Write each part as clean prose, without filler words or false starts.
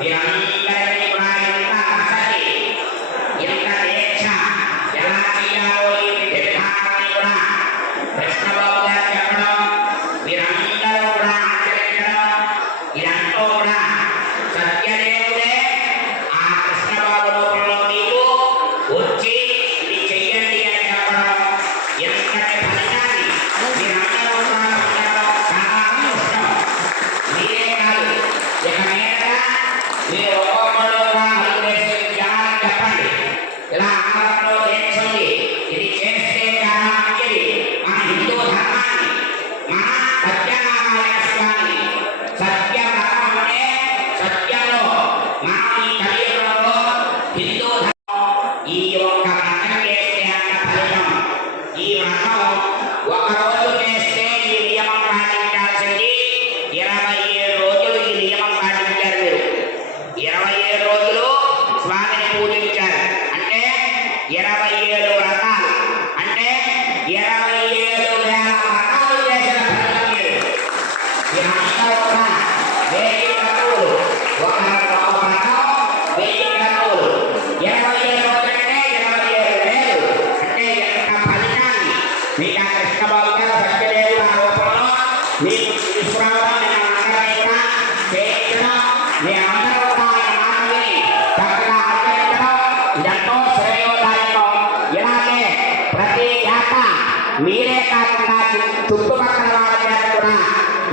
మీరందరికీ కూడా ఎంత ఆసక్తి, ఎంత దీక్ష, ఎలా చేయాలో ఈ విధి విధానాన్ని కూడా కృష్ణబాబు గారు చెప్పడం, మీరందరూ కూడా ఆచరించడం, ఇదంతా కూడా సత్యదేవుడే ఆ కృష్ణబాబు రూపంలో మీకు వచ్చి ఇది చెయ్యండి అని చెప్పడం, ఎంతటి ఫలితాన్ని మీరందరూ కూడా పొందడం చాలా అదృష్టం. మీరే కాదు, ఇక మీద మీరు ఒక్కొక్కరు కూడా నలుగురేసి జనానికి చెప్పండి, ఇలా ఆహారంలో చేర్చుంది, ఇది చేస్తే చాలా మంచిది, మన హిందూ ధర్మాన్ని, మన సత్యనారాయణ స్వామిని, సత్య వ్రతం అంటే సత్యంలో మనం ఈ కలియుగంలో హిందూ ధర్మం ఈ ఒక్క వ్రతం చేస్తే అంత ఫలితం. ఈ వ్రతం ఒకరోజు చేస్తే ఈ నియమం పాటించాల్సింది 27 రోజులు ఈ నియమం పాటించారు. మీరు 27 రోజులు స్వామిని పూజించారు అంటే 27 వ్రతాలు అంటే 27,000 వ్రతాలు చేసిన ఫలితం మీరు. మీరంతా కూడా 1000 క్రతువులు, ఒక వ్రతం 1000 క్రతువులు, 27 రోజులంటే 27,000 అంటే ఎంత ఫలితాన్ని మీకు ఆ కృష్ణబాబు గారు సత్యదేవుడు ఆ రూపంలో మీకు తీసుకురావడం, మేమందరం చేయించడం, మేమందరూ కూడా ఆయన మాట విని చక్కగా ఆచరించడం ఇదంతో శ్రేయోదాయకం. ఇలాగే ప్రతి ఏట మీరే కాకుండా చుట్టుపక్కల వాళ్ళ చేత కూడా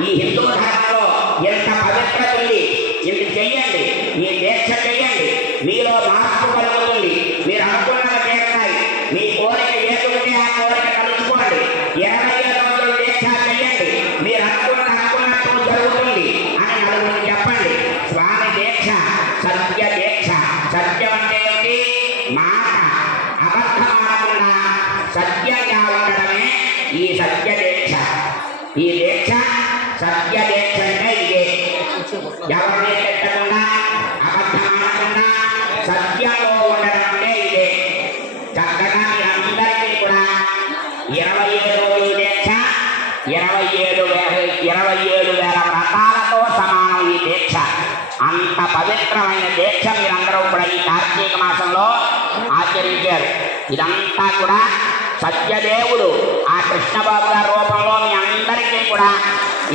ఈ హిందూ ధర్మంలో ఎంత పవిత్రత ఉంది, ఇది చెయ్యండి, ఈ దీక్ష చెయ్యండి, మీలో మార్పు కలుగుతుంది, మీరు అనుకున్నది చేస్తాయి, మీ కోరిక ఏదుంటే ఆ కోరిక కలుసుకోండి. 27 రోజులు దీక్ష చెయ్యండి, మీరు అనుకున్నట్టు జరుగుతుంది అని నలుగురికి చెప్పండి. స్వామి దీక్ష సత్య దీక్ష. సత్యం అంటే ఏంటి? మాట, అబద్ధం ఆడకుండా సత్యంగా ఉండడమే ఈ సత్య దీక్ష. ఈ దీక్ష సత్య దీక్ష అంటే ఇదే. ఎవరిని పెట్టకుండా, అబద్ధం ఆడకుండా సత్యంలో ఉండడం అంటే ఇదే. చక్కగా మీరందరికీ కూడా 27 రోజులు దీక్ష, 27,000 వ్రతాలతో సమానం ఈ దీక్ష. అంత పవిత్రమైన దీక్ష మీరందరూ కూడా ఈ కార్తీక మాసంలో ఆచరించారు. ఇదంతా కూడా సత్యదేవుడు ఆ కృష్ణబాబు గారి రూపంలో మీ అందరికీ కూడా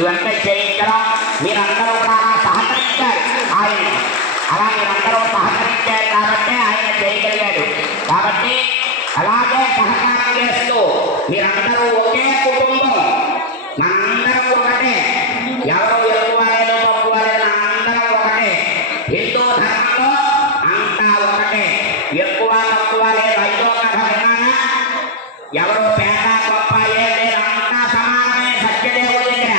ఇవంతా చేయించడం, మీరందరూ కూడా సహకరించారు ఆయన. అలా మీరందరూ సహకరించారు కాబట్టి ఆయన చేయగలిగాడు. కాబట్టి అలాగే సహకారం చేస్తూ మీరందరూ ఒకే కుటుంబం, మనందరం ఒకటే, ఎవరు ఎక్కువ లేదు తక్కువ లేదు, అందరం ఒకటే. హిందూ ధర్మంలో అంతా ఒకటే, ఎక్కువ తక్కువ లేదు. ఐదో కథ విన్నారా? ఎవరు పేద గొప్ప ఏం లేదు, అంతా సమానమే సత్యదేవుడి దగ్గర.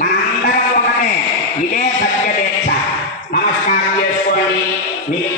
మనందరం ఒకటే. ఇదే సత్య దీక్ష. నమస్కారం చేసుకోండి. మీకు